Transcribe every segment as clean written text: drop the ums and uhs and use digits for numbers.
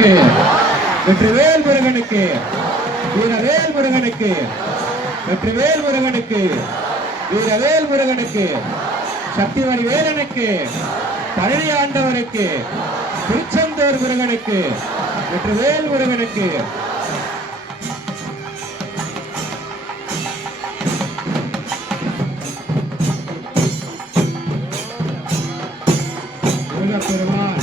வெற்றிவேல் முருகனுக்கு, வீரவேல் முருகனுக்கு, வெற்றிவேல் முருகனுக்கு, வீரவேல் முருகனுக்கு, சக்திமணி வேலனுக்கு, பழனி ஆண்டவருக்கு, திருச்செந்தூர் முருகனுக்கு, வெற்றிவேல் முருகனுக்கு. முருகப்பெருமான்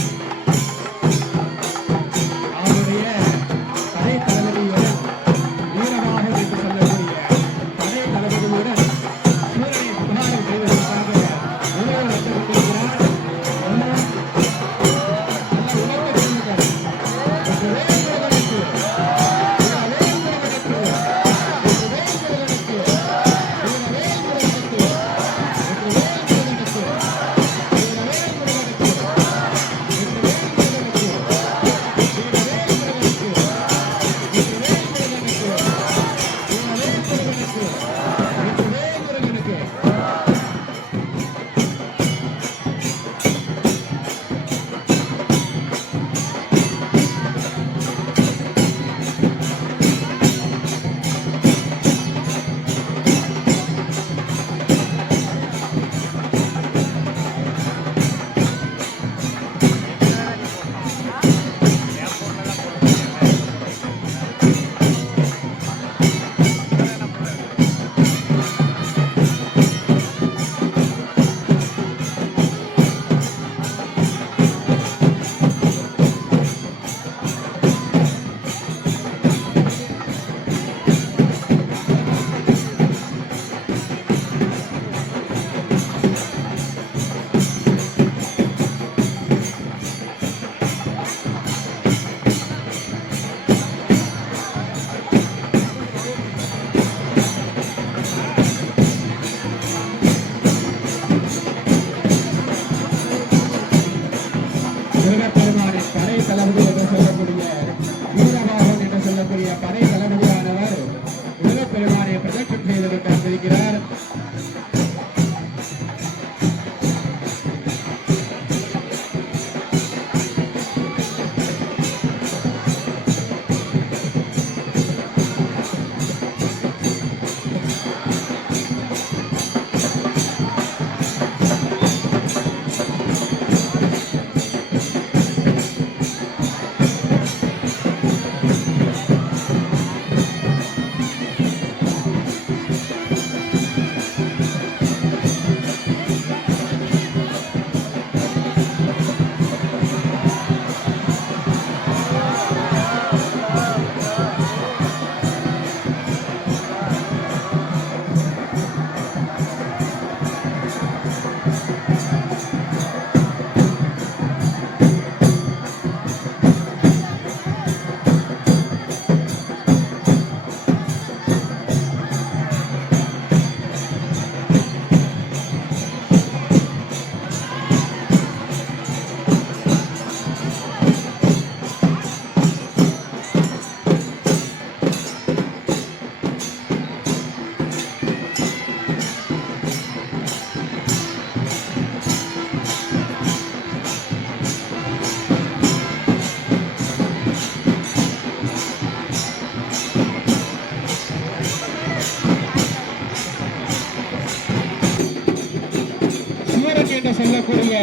சொல்லக்கூடிய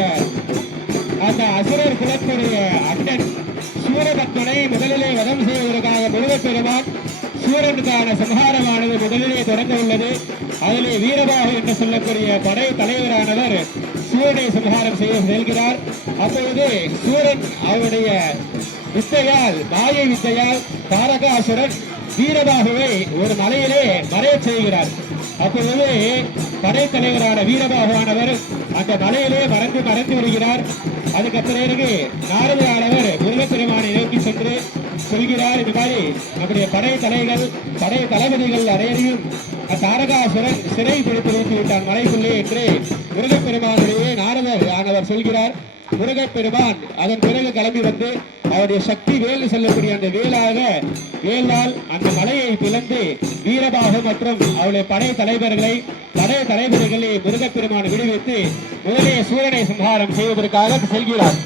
அந்த அசுரர் குலத்துடைய அண்ணன் சூரபத்மனை முதலிலே வதம் செய்வதற்காக முருகப்பெருமான் சூரனுக்கான சம்ஹாரமானது முதலிலே தொடங்க உள்ளது. அதிலே வீரபாகு என்று சொல்லக்கூடிய படை தலைவரானவர் சூரனை சம்ஹாரம் செய்ய செல்கிறார். அப்பொழுது சூரன் அவருடைய வித்தையால், மாயை வித்தையால் தாரகாசுரன் வீரபாகுவை ஒரு மலையிலே மறைய செய்கிறார். அப்பொழுது படைத்தலைவரான வீரபாகுவானவர் அந்த மலையிலே மறைந்து வருகிறார். அதுக்கு பிறகு நாரதரானவர் முருகப்பெருமானை நோக்கி சென்று சொல்கிறார், இந்த மாதிரி நம்முடைய படை தளபதிகள் அனைவரையும் தாரகாசுரன் சிறை பிடித்து வைத்து விட்டார் மலைக்குள்ளே என்று முருகப்பெருமானுடைய நாரதர் ஆனவர் சொல்கிறார். முருகப்பெருமான் அதன் பிறகு கிளம்பி வந்து அவருடைய சக்தி வேல் செல்லக்கூடிய அந்த வேலால் அந்த மலையை பிளந்து வீரபாகு மற்றும் அவருடைய படை தலைவர்களை முருகப்பெருமான் விடுவித்து முதலே சூரனை சம்ஹாரம் செய்வதற்காக செல்கிறார்.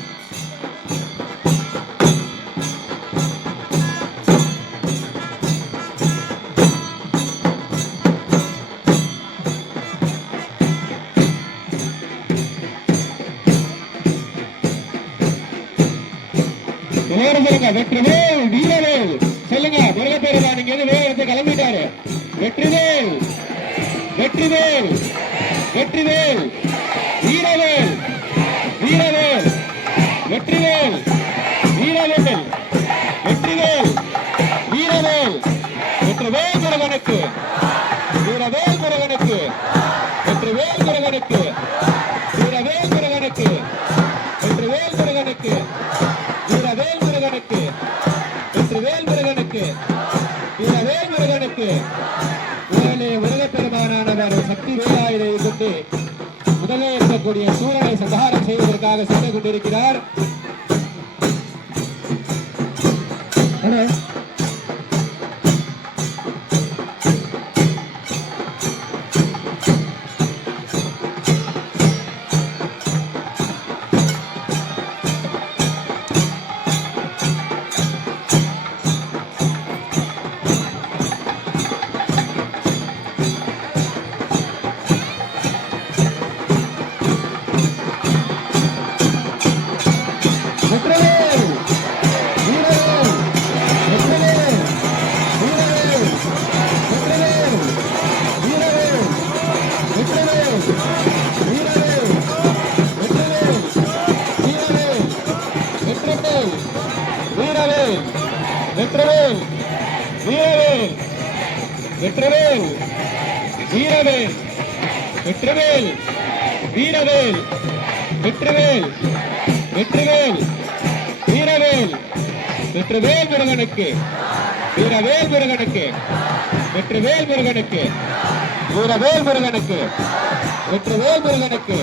எல்லாரும் சொல்லுங்க வெற்றிவேல் வீரவேல் சொல்லுங்க. முருகப்பெருமான் இங்க இருந்து வேகத்தை கிளம்பிட்டாரு. வெற்றிவேல் வெற்றிவேல் வெற்றிவேல் வீரவேல் வீரவேல் வெற்றிவேல் வீரவேல் வெற்றிவேல் வீரவேல் வெற்றிவேல் முருகனுக்கு வீரவேல் முருகனுக்கு வெற்றிவேல் முருகனுக்கு வீரவேல் முருகனுக்கு வெற்றிவேல் முருகனுக்கு வீரவேல் முருகனுக்கு வெற்றிவேல் முருகனுக்கு வீரவேல் முருகனுக்கு. முதலே முருகப்பெருமானானவர் சக்தி வேலாயுதை கொண்டு முதலே இருக்கக்கூடிய சூரனை சம்ஹாரம் செய்வதற்காக சென்று கொண்டிருக்கிறார். வெற்றிவேல் வீரவேல் வெற்றிவேல் வீரவேல் வெற்றிவேல் வீரவேல் வெற்றிவேல் வெற்றிவேல் வீரவேல் வெற்றிவேல் முருகனுக்கு வீரவேல் முருகனுக்கு வெற்றிவேல் முருகனுக்கு வீரவேல் முருகனுக்கு வெற்றிவேல் முருகனுக்கு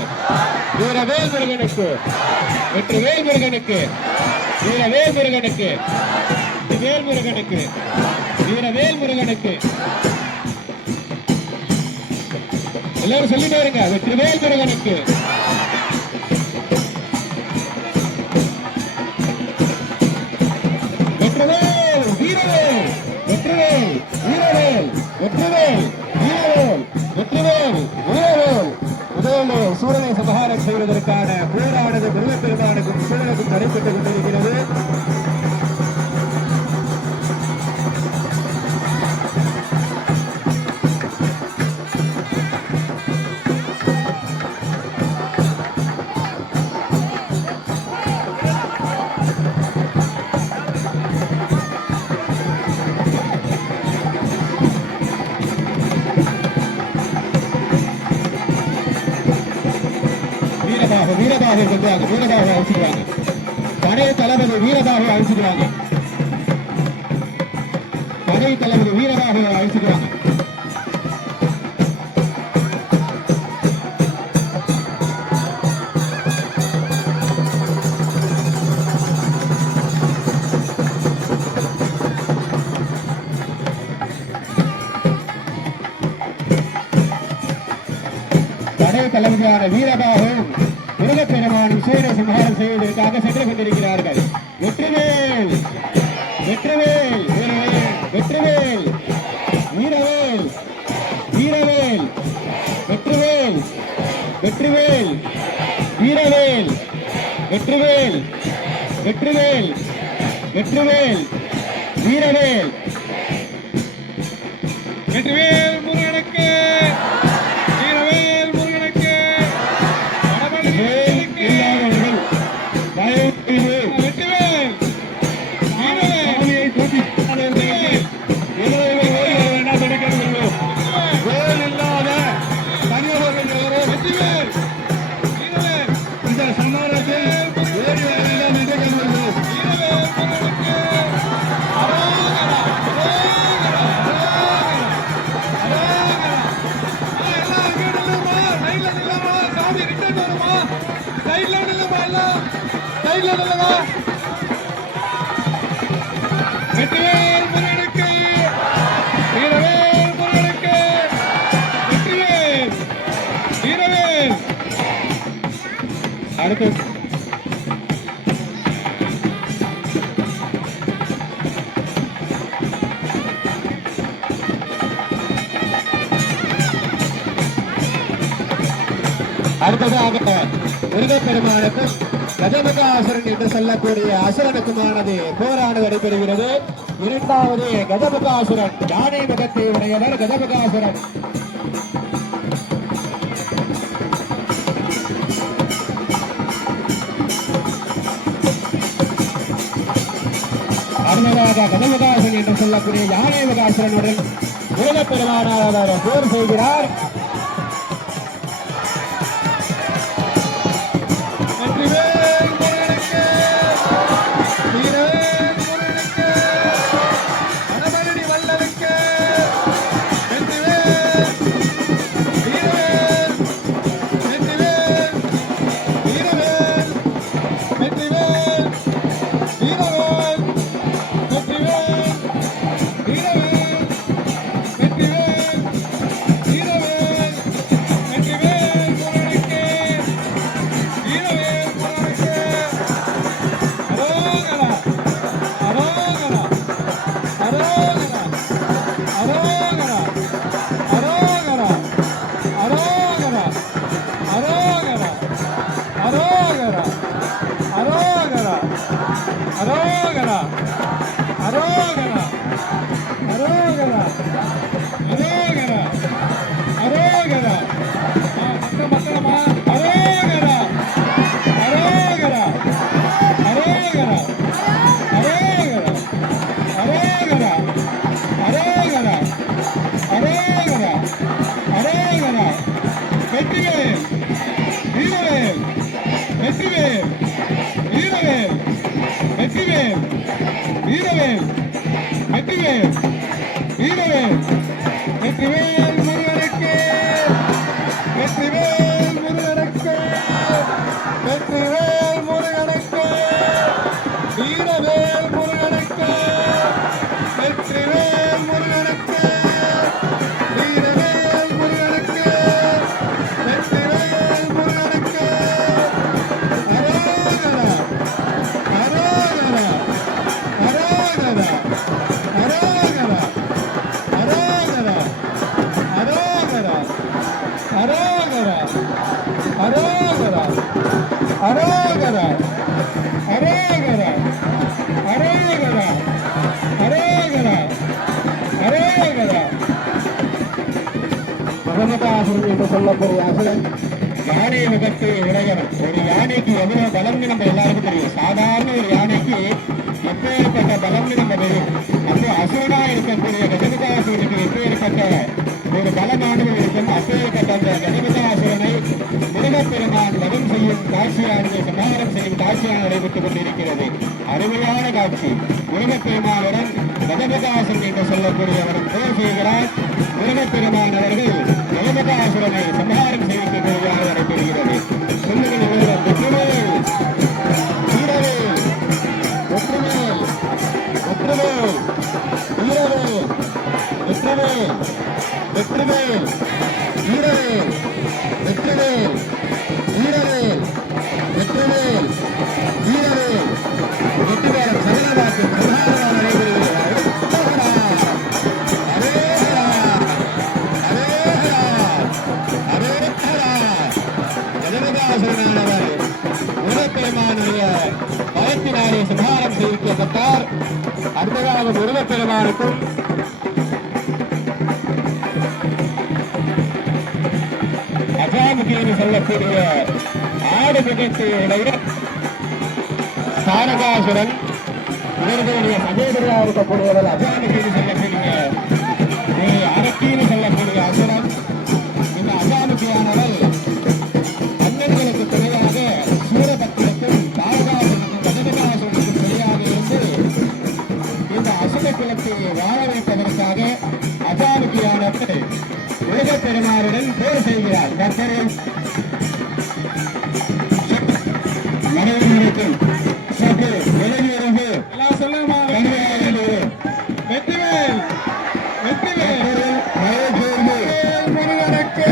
வீரவேல் முருகனுக்கு வெற்றிவேல் முருகனுக்கு வீரவேல் முருகனுக்கு வேல் முருகனுக்கு வீரவேல் முருகனுக்கு. எல்லாரும் சொல்லிட்டு வருங்க வெற்றிவேல் முருகனுக்கு. வெற்றிவேல் வீரவேல் வெற்றிவேல் வீரவேல் வெற்றிவேல் வீரவேல் வெற்றிவேல் வீரவேல். முதலே சூரனை சம்ஹாரம் செய்வதற்கான போரானது முருகப்பெருமானுக்கும் சூரனுக்கும் நடைபெற்றுக் கொண்டிருக்கிறது. வீரபாக சொல்றாங்க. வீரபாக அழிச்சுடுவாங்க. பழைய தளபதி வீரபாக அழிச்சுடுவாங்க. பழைய தளபதி வீரபாக அழிச்சுடுவாங்க. பழைய தளபதியான வீரபாகவும் முருகப்பெருமானும் சூரிய சம்ஹாரம் செய்வதற்காக சென்று கொண்டிருக்கிறார்கள். வெற்றிவேல் வெற்றிவேல் வெற்றிவேல் வீரவேல் வீரவேல் வெற்றிவேல் வெற்றிவேல் வீரவேல் வெற்றிவேல் வெற்றிவேல் வெற்றிவேல் வீரவேல் வெற்றிவேல் முருகனுக்கு வெற்றிவேல் முருகனுக்கு வீரவேல் முருகனுக்கு வெற்றிவேல் வீரவேல். அடுத்து அடுத்ததாக முருகப்பெருமானுக்கும் கஜமுகாசுரன் என்று சொல்லக்கூடிய அசுரனுக்குமானது போரானது நடைபெறுகிறது. இரண்டாவது கஜமுகாசுரன், யானை முகத்தை உடையவர் கஜமுகாசுரன். அடுத்ததாக கஜமுகாசுரன் என்று சொல்லக்கூடிய யானை முகாசுரனுடன் உலகப் பெருமானார் போர் செய்கிறார். என்று சொல்லக்கூடிய அசுரன் யானை முகத்து உடையவன். ஒரு யானைக்கு எவ்வளவு பலம்னு நம்ம எல்லாருக்கும் தெரியும். சாதாரண ஒரு யானைக்கு எப்பேற்பட்ட பலம்னு நம்ம தெரியும். அப்போ அசுரனா இருக்கக்கூடிய கஜமுகாசுரனுக்கு எப்பேற்பட்ட ஒரு பலமானது இருக்கும். அப்பேற்பட்ட அந்த கஜமுகாசுரனை முருகப்பெருமான் வதம் செய்யும் காட்சியானது, சமாதானம் செய்யும் காட்சியாக நடைபெற்றுக் கொண்டிருக்கிறது. அருமையான காட்சி. முருகப்பெருமானுடன் கஜமுகாசுரன் என்று சொல்லக்கூடியவரும் போர் செய்கிறார். முருகப்பெருமான் அவர்கள் கஜமுகாசுரனை சம்ஹாரம் செய்யக்கூடியதாக நடைபெறுகிறது. சொல்லுங்கள் வெற்றிவேல் வீரவேல், வெற்றிவேல் வெற்றிவேல் வீரவேல், வெற்றிவேல் வெற்றிவேல் வீரவேல், வெற்றிவேல் வீரவேல், வெற்றிவேல் வீரவேல், வெற்றிவேல் சரணவாக்கு பிரதானமாக நடைபெறுகிறது. முருகப்பெருமானுடைய பயத்தினாலே சம்ஹாரம் செய்விக்கப்பட்டார். அடுத்ததாக முருகப்பெருமானுக்கும் அஜாமுகி என்று சொல்லக்கூடிய ஆடு முகத்தையுடைய தாரகாசுரன், இவர்களுடைய சகோதரியாக இருக்கக்கூடியவர்கள் அஜாமுகி என்று சொல்லக்கூடிய அரக்கின்னு சொல்லக்கூடிய அசுரன். இந்த அஜாமுகியானவள் அண்ணன்களுக்கு துணையாக சூரபக்தருக்கும் தாரகாசுரனுக்கும் கஜமுகாசுரனுக்கும் துணையாக இருந்து இந்த அசுர குலத்தை வாழ வைப்பதற்காக அஜாமுகியானவர்கள் முருகப்பெருமானுடன் போர் செய்கிறார். மனைவிக்கும் சற்று விலகியிருந்து எல்லாம் சொல்லுமா வெற்றிவேல் வெற்றிவேல் முருகனுக்கு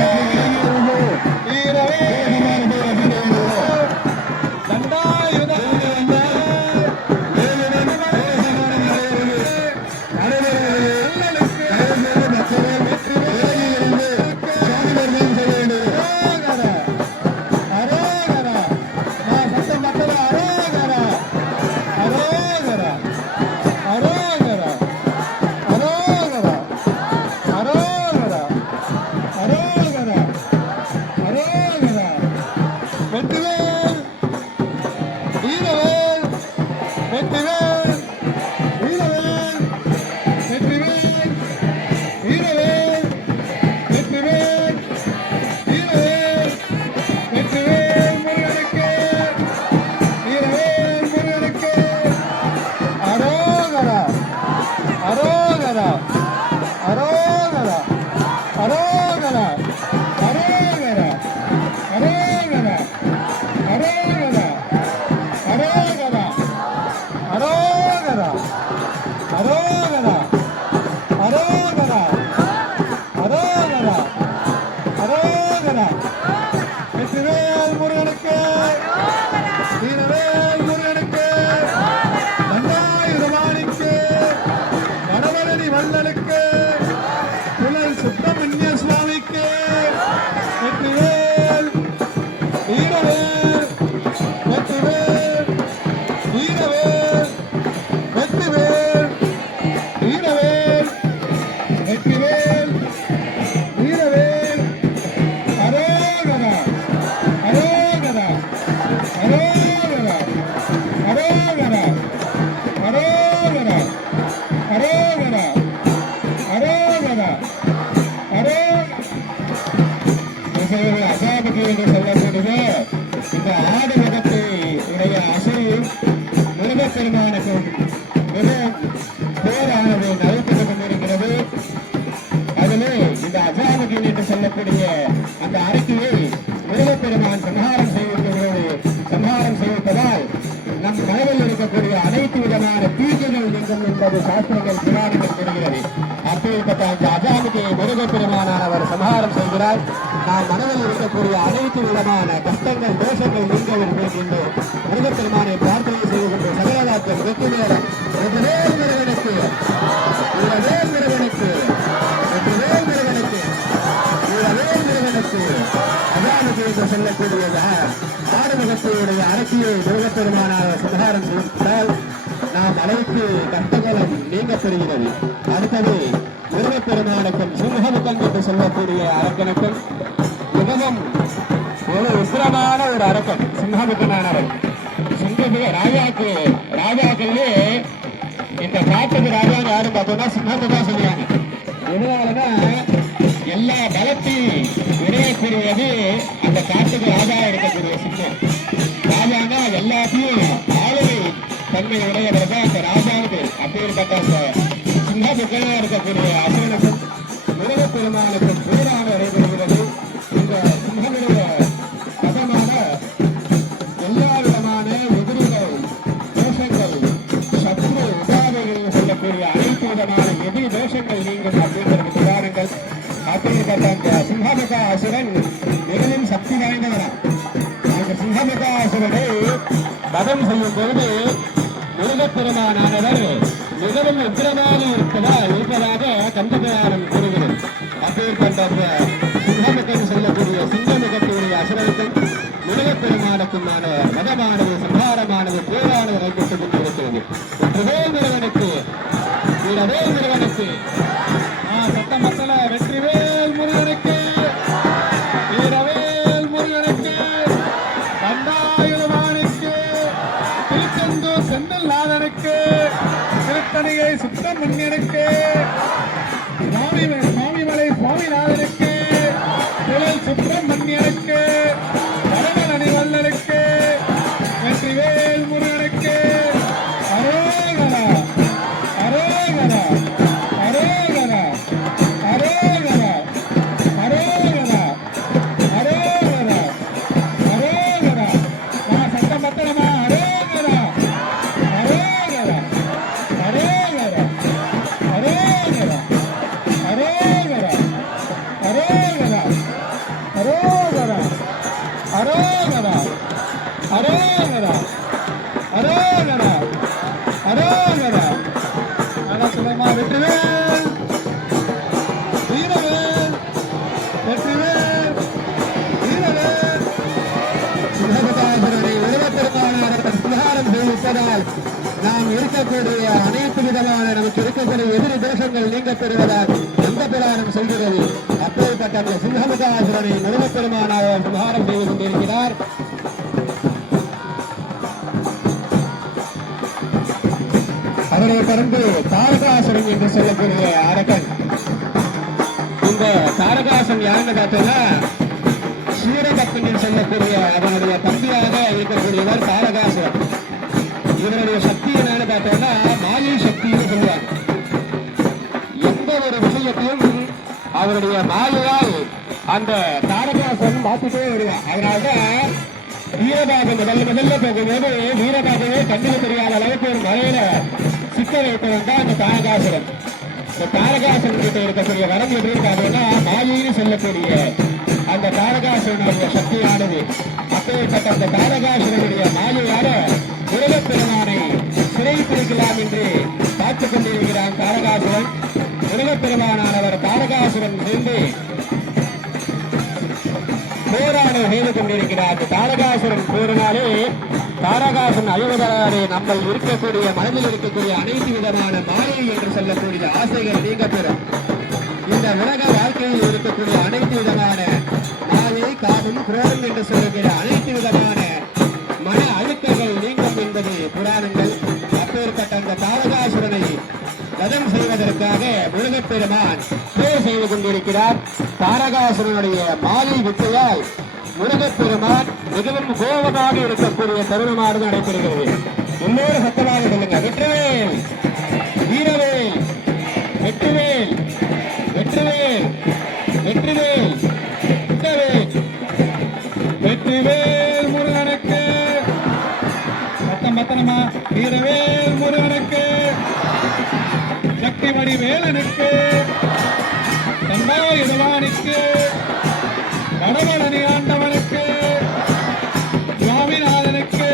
அரோகரா அரோகரா அரோகரா அரோகரா வெற்றிவேல் முருகனுக்கு வீரவேல் முருகனுக்கு நந்தாயுதவாணிக்கு வடவழனி வள்ளலுக்கு புலல் சுப்பிரமணிய சுவாமிக்கு வெற்றிவேல் வீரவேல் வெற்றிவேல் வீரவேல் வெற்றிவேல் வீரவேல் வெற்றிவேல் வீரவேல் அரோகரா அரோகரா அரோகரா அரோகரா அரோகரா அரோகரா அரோகரா அசாபதி என்று சொல்லக்கூடிய இந்த ஆடு மதத்தை உடைய அசுரியும் முருகப்பெருமானுக்கு மிக போரானது நடைபெற்றுக் கொண்டிருக்கிறது. அதிலே இந்த அசாபதி என்று சொல்லக்கூடிய அந்த அரக்கியை முருகப்பெருமான் சம்ஹாரம் செய்விப்பதால் நம் மனதில் இருக்கக்கூடிய அனைத்து விதமான தீஜைகள் நீங்கும் என்பது சாஸ்திரங்கள் புராணங்கள் கூறுகிறது. அப்படிப்பட்ட அந்த அசாபதியை முருகப்பெருமானானவர் சம்ஹாரம் செய்கிறார். நாம் மனதில் இருக்கக்கூடிய அனைத்து விதமான கஷ்டங்கள் தோஷங்கள் நீங்க வேண்டும் என்று முருகப்பெருமானை பிரார்த்தனை செய்து கொண்டு சகலதாக்கம் வெற்றி நேரம் வெற்றிவேல் முருகனுக்கு வீரவேல் முருகனுக்கு வெற்றிவேல் முருகனுக்கு வீரவேல் முருகனுக்கு அசாபதி என்று சொல்லக்கூடிய ஆறுமுகத்தையுடைய அரசியை முருகப்பெருமானார் சம்ஹாரம் செய்தால் நாம் அனைத்து கஷ்டங்களும் நீங்க பெறுகிறது. அடுத்தது முருகப்பெருமானுக்கும் சிம்ஹமுகம் என்று சொல்லக்கூடிய அரக்கனுக்கும் மிகவும் ஒரு உக்கிரமான ஒரு அரக்கன் சிம்ஹமுகனானவர். ராஜாக்களே இந்த காட்டுக்கு ராஜா யாரும் பார்த்தோம்னா சிம்ஹத்தை தான் சொல்லுவாங்க. எதனாலன்னா எல்லா பலத்தையும் விடையக்கூடியது அந்த காட்டுக்கு ராஜா இருக்கக்கூடிய சிங்கம். ராஜானா எல்லாத்தையும் ஆளுமை தன்மை உடையவர் தான் அந்த ராஜாவுக்கு. அப்பேற்பட்ட சிம்ஹமுகனா இருக்கக்கூடிய அசுரனுக்கும் முருகப்பெருமானுக்கும் போராட நடைபெறுகிறது. இந்த சிம்ஹனுடைய பதமான எல்லா விதமான எதிரிகள் தோஷங்கள் சத்ரு உபாதைகள் சொல்லக்கூடிய அனைத்து விதமான எதிரி தோஷங்கள் நீங்கும் அப்படிங்கிறது புராணங்கள். அப்படிப்பட்ட அந்த சிம்ஹமுக அசுரன் மிகவும் சக்தி வாய்ந்தவரான். அந்த சிம்ஹமுக அசுரனை வதம் செய்யும் பொழுது முருகப்பெருமானானவர் மிகவும் உக்கிரமாக இருப்பதாக கந்தபுராணம் கூறுகிறது. அப்பேற்பட்ட சிங்கமுகம் சொல்லக்கூடிய சிங்கமுகத்துடைய அசுரனுக்கும் முருகப்பெருமானுக்குமான மதமானது சம்ஹாரமானது போரானது நடைபெற்றுக் கொண்டிருக்கிறது. வெற்றிவேல் முருகனுக்கு வீரவேல் முருகனுக்கு சத்த மசல வெற்றிவேல் முருகனுக்கு வீரவேல் முருகனுக்கு தண்டாயுதவாணிக்கு திருச்செந்தூர் செந்தில்நாதனுக்கு திருத்தணிகை சுப்பிரமணியனுக்கு சுவாமிமலை சுவாமிநாதனுக்கு புலல் சுப்பிரமணியனுக்கு வடவழனி வள்ளலுக்கு வெற்றிவேல் முருகனுக்கு அரோகரா அரோகரா அரோகரா அரோகரா அரோகரா அரோகரா அரோகரா சத்தம் பத்திரமா அரோகரா அரோகரா அரோகரா அரோகரா அரோகரா அரோகரா அரோகரா அரோகரா அரோகரா அரோகரா அரோகரா சுலமா வெற்றிவேல் வீரவேல் வெற்றிவேல் வீரவேல் சிவபதாசுரனை உருவப்பெருமானார் சம்ஹாரம் செய்விப்பதால் நாம் இருக்கக்கூடிய அனைத்து விதமான நமக்கு இருக்கக்கூடிய எதிரி தோஷங்கள் நீங்க பெறுவதால் அந்த புராணம் சொல்கிறது. அப்பேற்பட்ட அந்த சிங்கமுகாசுரனை முருகப்பெருமானார் சம்ஹாரம் செய்து கொண்டிருக்கிறார். அவரை தொடர்ந்து தாரகாசுரன் என்று சொல்லக்கூடிய அரக்கன். இந்த தாரகாசன் யாருன்னு பார்த்தோம்னா சூரபக்தன் சொல்லக்கூடிய அவனுடைய தம்பியாக இருக்கக்கூடியவர் தாரகாசுரன். இவருடைய சக்தி என்னன்னு பார்த்தோம்னா மாயை சக்தின்னு சொல்லுவாங்க. எந்த ஒரு விஷயத்தையும் அவருடைய மாயையால் அந்த தாரகாசுரன் மாத்திட்டே வருவான். அதனால்தான் வீரபாகம் முதல்ல போகும்போது வீரபாகமே கண்ணுக்கு தெரியாத அளவுக்கு ஒரு மலையில சிக்க வைத்தவன் தான் அந்த தாரகாசுரன். இந்த தாரகாசுரன் கிட்ட இருக்கக்கூடிய வரம் எப்படி இருக்காதுன்னா மாயின்னு சொல்லக்கூடிய அந்த தாரகாசுரனுடைய சக்தியானது. அப்பேற்பட்ட அந்த தாரகாசுரனுடைய மாயையால முருகப்பெருமானை சிறை பிடிக்கலாம் என்று பார்த்துக் கொண்டிருக்கிறான் தாரகாசுரன். முருகப்பெருமானானவர் தாரகாசுரன் சேர்ந்து போராட செய்து கொண்டிருக்கிறார். தாரகாசுரன் போரினாலே தாரகாசுரன் அழிவதாலே நம்ம இருக்கக்கூடிய மனதில் இருக்கக்கூடிய அனைத்து விதமான மாயை என்று சொல்லக்கூடிய ஆசைகள் நீங்க பெறும். இந்த உலக வாழ்க்கையில் இருக்கக்கூடிய அனைத்து விதமான மாயை காமம் குரோதம் என்று சொல்லுகிற அனைத்து விதமான மன அழுத்தங்கள் நீங்கும் என்பது புராணங்கள். அப்பேற்பட்ட அந்த தாரகாசுரனை வதம் செய்வதற்காக முருகப்பெருமான் போர் செய்து கொண்டிருக்கிறார். தாரகாசுரனுடைய மாலை வித்தையால் முருகப்பெருமான் மிகவும் கோபமாக இருக்கக்கூடிய தருணமானது நடைபெறுகிறது. இன்னொரு சத்தமாக சொல்லுங்க, வெற்றிவேல் வீரவேல், வெற்றிவேல் வெற்றிவேல் வெற்றிவேல் வெற்றிவேல் வெற்றிவேல் முருகனுக்கு. சத்தம் பத்தனமா, வீரவேல் முருகனுக்கு, சக்தி வடிவேலனுக்கு, தண்டாயுதவானுக்கு, கடவுளணி ஆண்டவனுக்கு, சுவாமிநாதனுக்கு,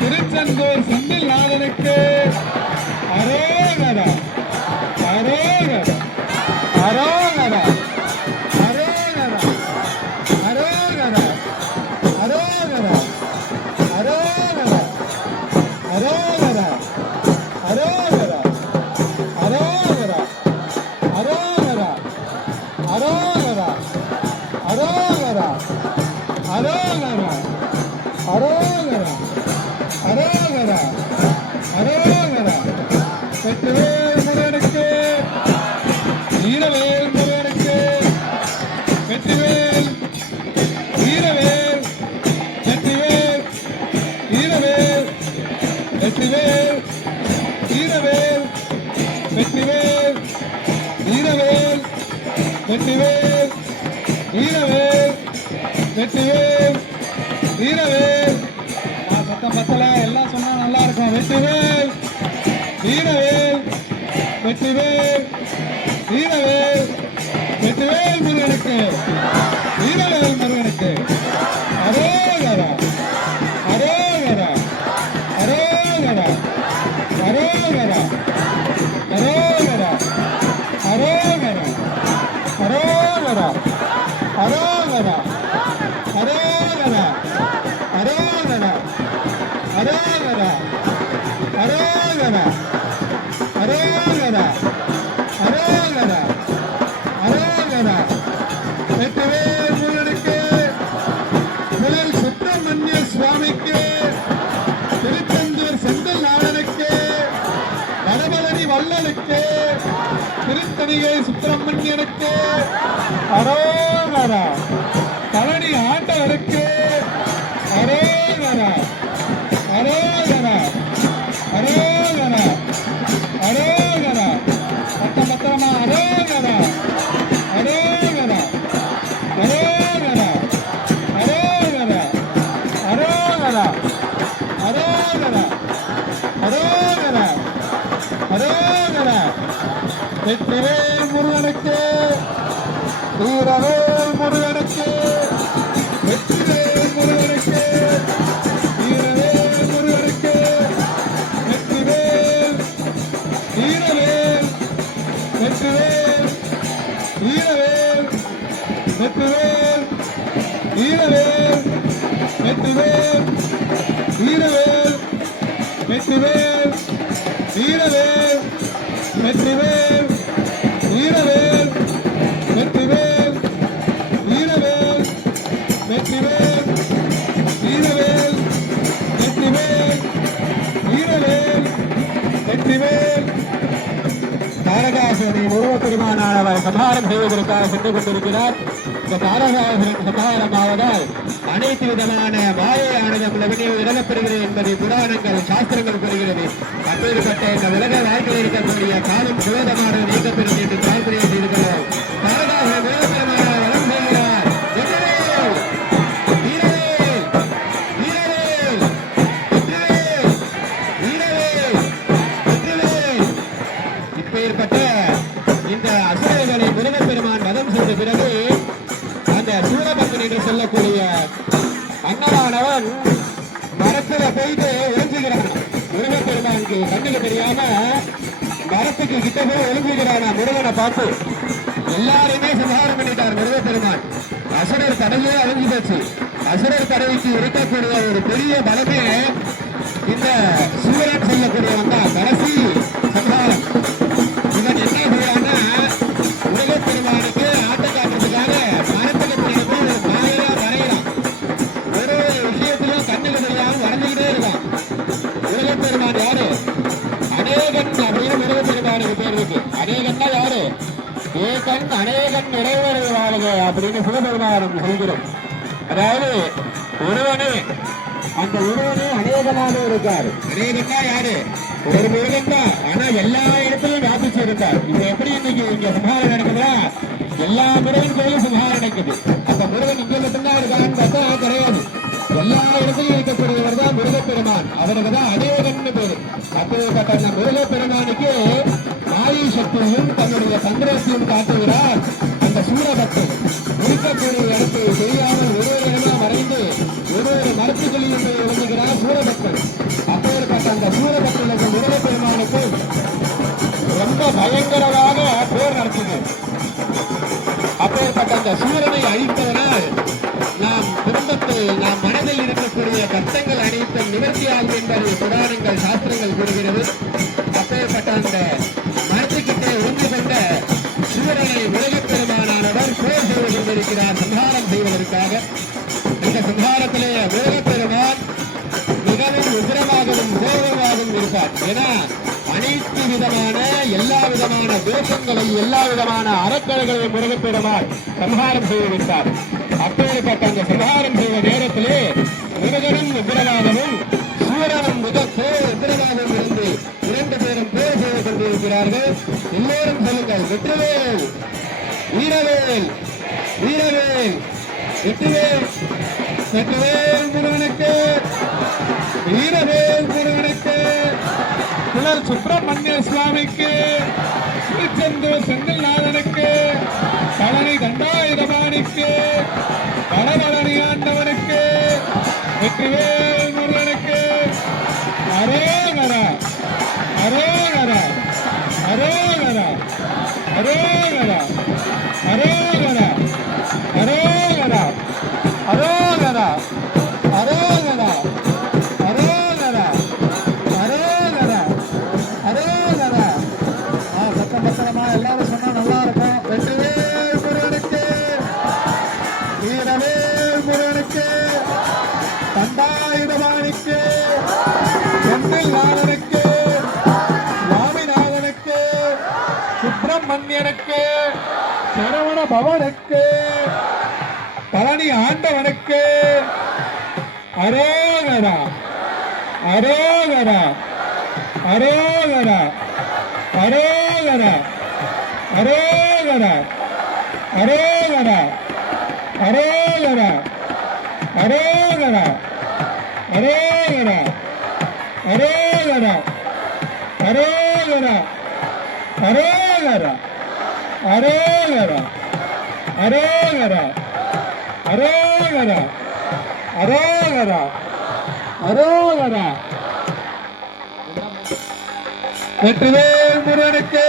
திருச்செந்தூர் செந்தில்நாதனுக்கு அரோகரா அரோகரா அரோகரா அரோகரா அரோகரா அரோகரா அரோகரா அரோகரா அரோகரா அரோகரா அரோகரா அரோகரா அரோகரா அரோகரா அரோகரா அரோகரா அரோகரா. வெற்றிவேல் முருகனுக்கு, வீரவேல் முருகனுக்கு, வெற்றிவேல் வீரவேல் வெற்றிவேல் வீரவேல் வெற்றிவேல் வீரவேல் வெற்றிவேல் வீரவேல் வெற்றிவேல் வீரவேல் வெற்றிவேல் வீரவேல். சத்தம் பத்தல, எல்லாம் சொன்னா நல்லா இருக்கும். வெற்றிவேல் வீரவேல் வெற்றிவேல் வீரவேல் வெற்றிவேல் முருகனுக்கு, வீரவேல் முருகனுக்கு அரோகரா அரோகரா அரோகரா அரோகரா அரோகரா அரோகரா அரோகரா அரோகரா அரோகரா அரோகரா அரோகரா அரோகரா அரோகரா அரோகரா அரோகரா. வெற்றிவேல் முருகனுக்கு, முதல் சுப்பிரமணிய சுவாமிக்கு, திருச்செந்தூர் செந்தில்நாதனுக்கு, வடபழனி வள்ளலுக்கு, திருத்தணிகை சுப்பிரமணியனுக்கு அரோகரா, பழனி ஆண்டவருக்கு அரோகரா அரோகரா அரோகரா அரோகரா. பத்தம் பத்திரமா, அரோகரா அரோகரா அரோகரா அரோகரா அரோகரா அரோகரா அரோகரா அரோகரா. வெற்றிவேல் முருகனுக்கு, வீரவேல் முருகனுக்கு, வெற்றிவேல் முருகனுக்கு, வீரவேல் முருகனுக்கு, வெற்றிவேல் வீரவேல் வெற்றிவேல் வீரவேல் வெற்றிவேல் வீரவேல் வெற்றிவேல் வீரவேல் வெற்றிவேல் வீரவேல் வெற்றிவேல் வீரவேல் வெற்றிவேல் வீரவேல் வெற்றிவேல் வீரவேல் வெற்றிவேல் வீரவேல் வெற்றிவேல். தாரகாசுரனை முருகப்பெருமானானவர் சம்ஹாரம் செய்வதற்காக சென்று கொண்டிருக்கிறார். இந்த தாரகாசுரன் சம்ஹாரமாவதால் அனைத்து விதமான மாயையானது உலகில் விலகப்பெறுகிறது என்பதை புராணங்கள் சாஸ்திரங்கள் கூறுகிறது. அப்பேற்பட்ட இந்த உலக வாழ்க்கையில் இருக்கக்கூடிய காலம் சுவேதமானது நீக்கப்பெறும் என்று பிரார்த்தனை செய்திருக்கிறோம். தாரகாசுரன் முருகப்பெருமானார் வலம் செய்கிறார். வீரவேல் வீரவேல் வெற்றிவேல் வீரவேல் வெற்றிவேல் அப்பேற்பட்ட இந்த அசுரர்களை முருகப்பெருமான் வதம் செய்த பிறகு அந்த சூரபக்தன் என்று சொல்லக்கூடிய அண்ணனானவன் மரத்துல போயிட்டு ஒளிஞ்சுகிறான். முருகப்பெருமானுக்கு கண்ணுக்கு தெரியாம மரத்துக்கு கிட்ட போய் ஒளிஞ்சுகிறானா முருகனை பார்த்து. எல்லாருமே சம்ஹாரம் பண்ணிட்டார் முருகப்பெருமான். அசுரர் கடலே அழிஞ்சு போச்சு. அசுரர் கடவுளுக்கு இருக்கக்கூடிய ஒரு பெரிய பலமே இந்த சூரன் சொல்லக்கூடியவன் தான். கடைசி சம்ஹாரம். இவன் என்ன செய்யறான்னா முருகப்பெருமானுக்கு ஆட்டை காட்டுறதுக்காக மரத்துக்கு பின்னாடி போய் ஒரு மாயா வரையலாம். ஒரு விஷயத்திலும் கண்ணுக்கு தெரியாம வரைஞ்சுக்கிட்டே இருக்கான். முருகப்பெருமான் யாரு? அநேகன் அப்படின்னு முருகப்பெருமானுக்கு பேர் இருக்கு. அநேகன்னா யாரு? ஏகன் அநேகன் நிறைவேறு வாழ்க அப்படின்னு சிவபெருமானம் சொல்கிறோம். அதாவது ஒருவனே, அந்த ஒருவனே அநேகனாக இருக்காரு. அநேகன்னா யாரு? ஒரு முருகன் தான். ஆனா எல்லா இடத்துலயும் வியாபிச்சு இருக்கார். இப்ப எப்படி இன்னைக்கு இங்க சம்ஹாரம் நடக்குதா? எல்லா முருகன் கோயிலும் சம்ஹாரம் நடக்குது. அப்ப முருகன் இங்க மட்டும்தான் இருக்கான்னு பார்த்தா கிடையாது. எல்லா இடத்துலயும் இருக்கக்கூடியவர் தான் முருகப்பெருமான். அவருக்கு தான் அநேகன்னு பேரு. அப்பேற்பட்ட அந்த முருகப்பெருமானுக்கு மாயை சக்தியும் தன்னுடைய தந்திரத்தையும் காட்டுகிறார் அந்த சூரபக்தன். இருக்கக்கூடிய இடத்தை தெரியாமல் ஒரு இடமா மறைந்து ஒரு மரத்துக்களையும் போய் விளங்குகிறார் சூரபக்தன். அப்பேற்பட்ட அந்த சூரபக்தனுக்கு முருகப்பெருமானுக்கு ரொம்ப பயங்கரமாக போர் நடத்துது. அப்பேற்பட்ட அந்த சூரனை அழித்தவனால் நாம் குடும்பத்தில் நாம் மனதில் இருக்கக்கூடிய கஷ்டங்கள் அனைத்தும் நிவர்த்தியாகும் என்பதை புராணங்கள் சாஸ்திரங்கள் கூறுகிறது. அப்பேற்பட்ட அந்த மரத்துக்கிட்டே ஒன்று கொண்ட சூரனை முருகப்பெருமானானவர் போர் செய்து கொண்டிருக்கிறார் சம்ஹாரம் செய்வதற்காக. இந்த சம்ஹாரத்திலே முருகப்பெருமான் மிகவும் உக்கிரமாகவும் கோபமாகவும் இருப்பார். ஏன்னா அனைத்து விதமான எல்லா விதமான தோஷங்களை எல்லா விதமான அறக்கலைகளையும் முருகப்பெருமான் சம்ஹாரம் செய்துவிட்டார். அப்பேற்பட்ட அந்த சம்ஹாரம் செய்த நேரத்திலே முருகனும் உக்கிரமாகவும் சூரனும் உக்கிரமாகவும் இருந்து இரண்டு பேரும் போர் செய்து கொண்டிருக்கிறார்கள். எல்லோரும் சொல்லுங்கள், வெற்றிவேல் வீரவேல் வீரவேல் வெற்றிவேல் வெற்றிவேல் முருகனுக்கு வீரவேல் முருகனுக்கு குழல் சுப்பிரமணிய சுவாமிக்கு திருச்செந்தூர் செந்தில்நாதனுக்கு பழனி தண்டாயுதபாணிக்கு வடபழனி ஆண்டவனுக்கு வெற்றிவேல் முருகனுக்கு அரோகரா அரோகரா அரோகரா அரோகரா அரோகரா அரோகரா அரோகரா அரோகரா அரோகரா அரோகரா அரோகரா. சத்தம் பத்திரமா எல்லாரும் சொன்னா நல்லா இருக்கும். வெற்றிவேல் முருகனுக்கு வீரவேல் முருகனுக்கு தண்டாயுதபாணிக்கு செந்தில்நாதனுக்கு சுவாமிநாதனுக்கு சுப்பிரமணியனுக்கு சரவண பவனுக்கு பழனி ஆண்டவனுக்கு அரோகரா அரோகரா அரோகரா அரோகரா அரோகரா அரோகரா அரோகரா அரோகரா அரோகரா அரோகரா அரோகரா அரோகரா அரோகரா அரோகரா அரோகரா அரோகரா அரோகரா. வெற்றிவேல் முருகனுக்கு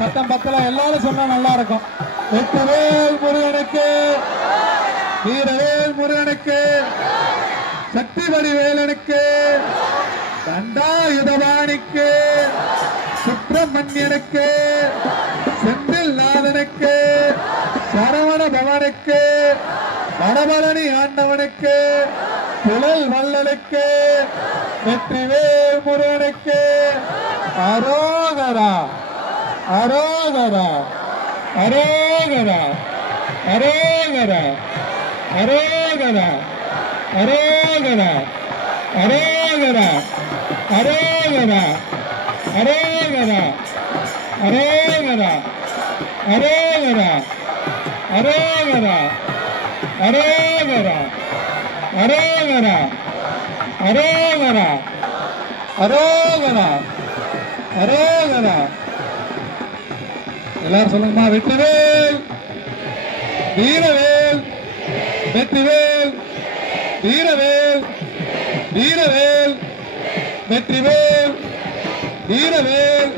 சத்தம் பத்தல எல்லாரும் சொன்னா நல்லா இருக்கும். வெற்றிவேல் முருகனுக்கு வீரவேல் முருகனுக்கு சக்தி வடிவேலனுக்கு தண்டாயுதபாணிக்கு சுப்பிரமணியனுக்கு செந்தில்நாதனுக்கு சரவண பவனுக்கு வடபழனி ஆண்டவனுக்கு புழல் வள்ளலுக்கு வெற்றிவேல் முருகனுக்கு அரோகரா அரோகரா அரோகரா அரோகரா அரோகரா அரோகரா அரோகரா அரோகரா அரோகரா அரோகரா அரோகரா அரோகரா அரோகரா அரோகரா அரோகரா அரோகரா அரோகரா அரோகரா. எல்லாரும் சொல்லுங்கம்மா. வெற்றிவேல் வீரவேல், வெற்றிவேல் வீரவேல், வீரவேல் வெற்றிவேல், வீரவேல்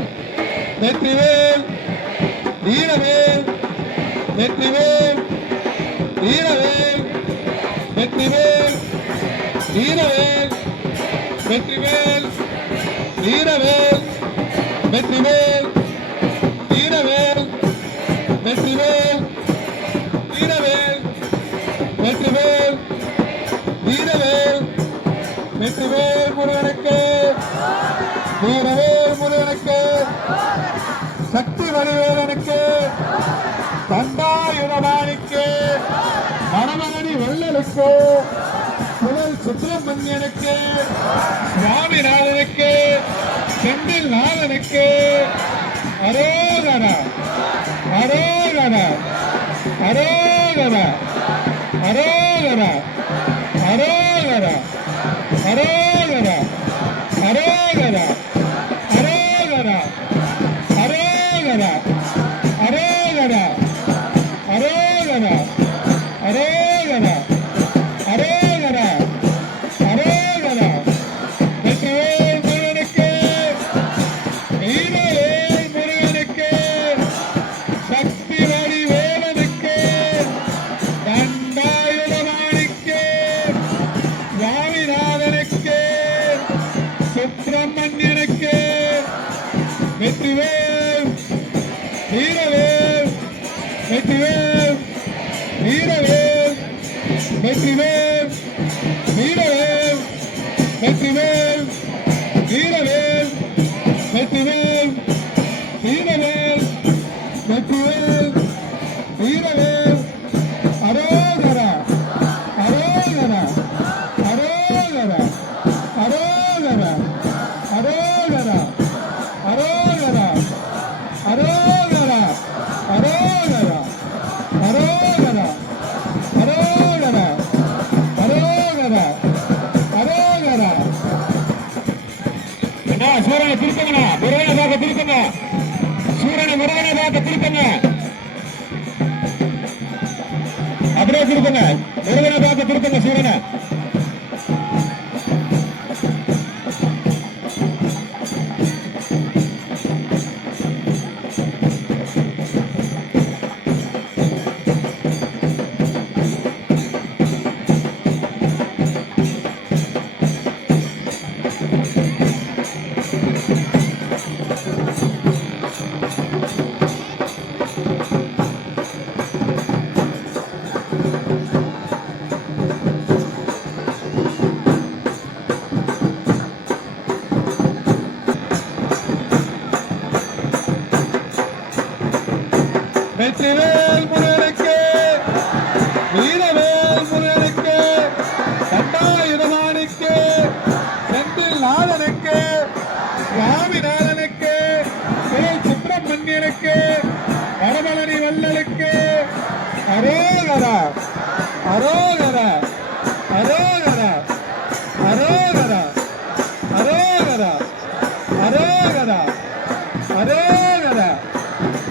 வெற்றிவேல், வீரவேல் வெற்றிவேல், வீரவேல் வெற்றிவேல், வீரவேல் வெற்றிவேல், வீரவேல் வெற்றிவேல், வீரவேல் வெற்றிவேல், வீரவேல் வெற்றிவேல், வீரவேல் வெற்றிவேல் முருகனுக்கு, வீரவேல் முருகனுக்கு, சக்தி வடிவேலனுக்கு, தண்டாயுதபாணிக்கு, வடமணி வள்ளலுக்கு, புகழ் சுப்பிரமணியனுக்கு, சுவாமிநாதனுக்கு, செந்தில் நாதனுக்கு, அரோகரா அரோகரா அரோகரா அரோகரா அரோகரா அரோகரா அரோகரா அரோகரா அரோகரா அரோகரா அரோகரா அரோகரா அரோகரா அரோகரா. வெற்றிவேல் முருகனுக்கு, வீரவேல் முருகனுக்கு, சக்தி வடிவேலனுக்கு, தண்டாயுதபாணிக்கு, சுவாமிநாதனுக்கு, சுப்பிரமணியனுக்கு, வெற்றிவேல் வீரவேல் வெற்றிவேல், வீரவேல் வெற்றிவேல், வீரவேல் வெற்றிவேல், வீரவேல் வெற்றிவேல், வீரவேல் வெற்றிவேல், வீரவேல். அரோகரா அரோகரா அரோகரா அரோகரா அரோகரா அரோகரா அரோகரா அரோகரா அரோகரா அரோகரா அரோகரா அரோகரா. என்ன சூரனை திருப்பங்கண்ணா, முருகனை பார்க்க திருப்பங்க, சூரனை முருகனை பார்க்க திருப்பங்க, அப்படியே திருப்பங்க, முருகனை பார்க்க திருப்பங்க சூரனை. வெற்றிவேல் முருகனுக்கு, வீரவேல் முருகனுக்கு, தண்டாயுதபாணிக்கு, செந்தில் நாதனுக்கு, சுவாமிநாதனுக்கு, புகழ் சுப்பிரமணியனுக்கு, வடமணி வள்ளலுக்கு, அரோகரா அரோகரா அரோகரா அரோகரா அரோகரா அரோகரா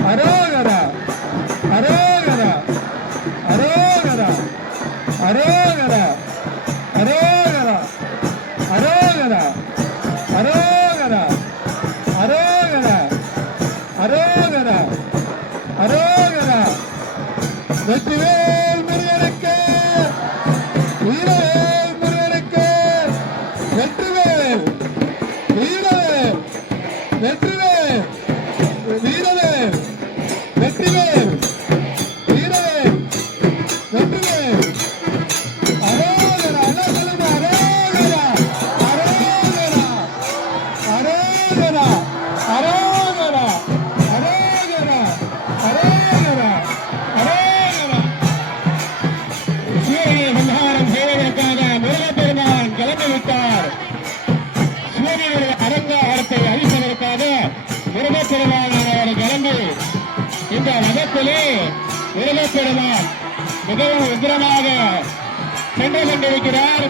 அரோகரா அரோகரா அரோகரா அரோகரா அரோகரா அரோகரா அரோகரா அரோகரா அரோகரா அரோகரா அரோகரா. வெற்றிவேல் முருகனுக்கு, வீரவேல் முருகனுக்கு, வெற்றிவேல் வீரவேல் வெற்றிவேல், வீரவேல் வெற்றிவேல், வீரவேல் வெற்றிவேல். அரோகரா அரோகரா அரோகரா அரோகரா அரோகரா அரோகரா அரோகரா அரோகரா. சூரியனை சம்ஹாரம் செய்வதற்காக முருகப்பெருமான் கிளம்பி விட்டார். சூரியனுடைய அலங்காரத்தை அழிப்பதற்காக முருகப்பெருமானானவர் கிளம்பி இந்த மதத்திலே முருகப்பெருமான் மிகவும் உக்கிரமாக சென்று கொண்டிருக்கிறார்.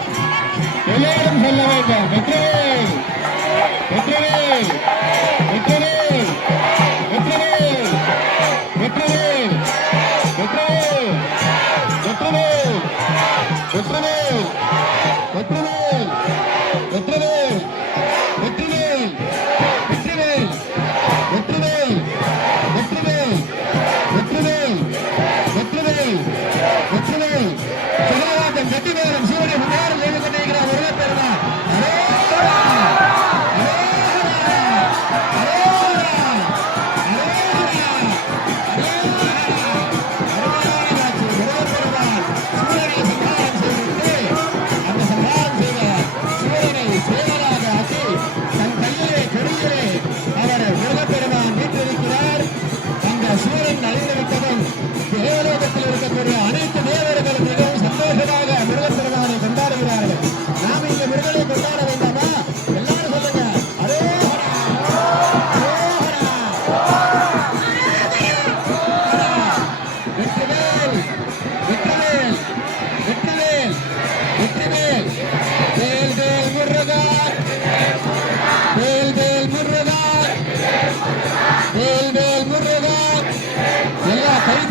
எல்லோரும் சொல்ல வேண்டும், வெற்றிவேல் வெற்றிவேல் வெற்றிவேல்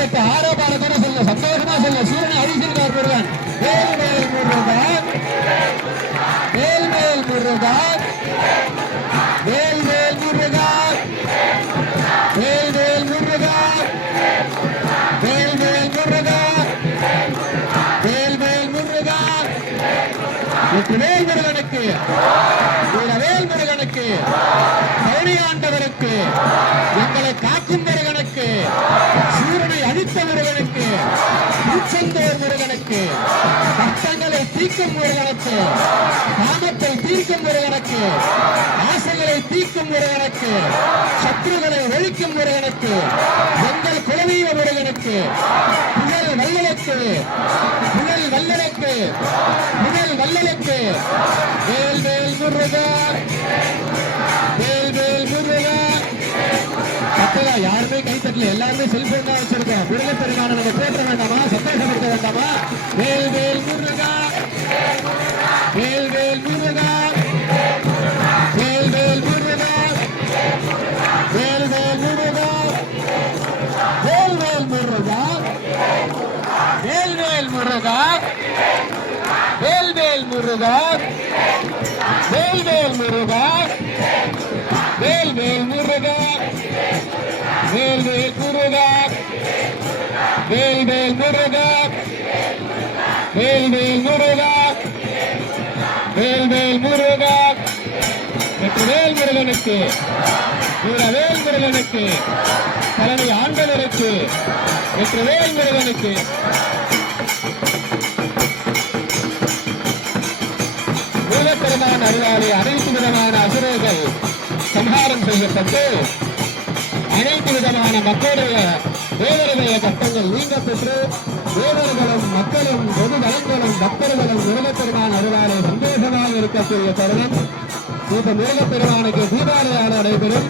பட்டு ஆரோபார கூட சொல்ல சந்தோஷமா சொல்ல சூரியனை அழிச்சிருக்கார் முருகன் வேல் மேல் முருகன் வேல் மேல் முருகன் வேல் மேல் முருகன் வேல் மேல் முருகன் வேல் மேல் முருகன் வேல் மேல் முருகன் வேல் முருகனுக்கு வேல் முருகனுக்கு பழனியாண்டவருக்கு எங்களை காக்கும் முருகனுக்கு சூரனை அழித்த முருகனுக்கு திருச்செந்தூர் முருகனுக்கு கஷ்டங்களை தீர்க்கும் முருகனுக்கு காமத்தை தீர்க்கும் முருகனுக்கு ஆசைகளை தீர்க்கும் முருகனுக்கு சத்துருகளை ஒழிக்கும் முருகனுக்கு எங்கள் குலதெய்வ முருகனுக்கு புகழ் வல்லலுக்கு புகழ் வல்லலுக்கு புகழ் வல்லலுக்கு வேல் வேல் முருகன் வேல் வேல் முருகன் அப்பதான் யாருமே கை தட்டல எல்லாருமே செல்போன் தான் வச்சிருக்கோம் முருகன் பெருமான நம்ம போற்ற வேண்டாமா சந்தோஷப்படுத்த வேண்டாமா வேல் வேல் முருகன் வேல் வேல் முருகன் வேல் வேல் முருகன் வேல் வேல் முருகன் வேல் வேல் முருகன் வேல் வேல் முருகன் வேல் வேல் முருகன் வேல் வேல் முருகன் வேல் வேல் முருகன் வேல் வேல் முருகன் வேல் வேல் முருகன் வேல் வேல் முருகன் வேல் வேல் முருகன் வேல் முருகனுக்கு வேல் முருகனுக்கு பழனி ஆண்டவருக்கு வேல் முருகனுக்கு முருகப்பெருமான அருளாலே அனைத்து விதமான அசுரர்கள் சம்ஹாரம் செய்யப்பட்டு அனைத்து விதமான மக்களுடைய தேவருடைய கஷ்டங்கள் நீங்க பெற்று தேவர்களும் மக்களும் பொது நலன்களும் பக்தர்களும் முருகப்பெருமான அருளாலே சந்தோஷமாக இருக்கக்கூடிய தருணம் இந்த முருகப்பெருமானுக்கு தீபாவளியாக நடைபெறும்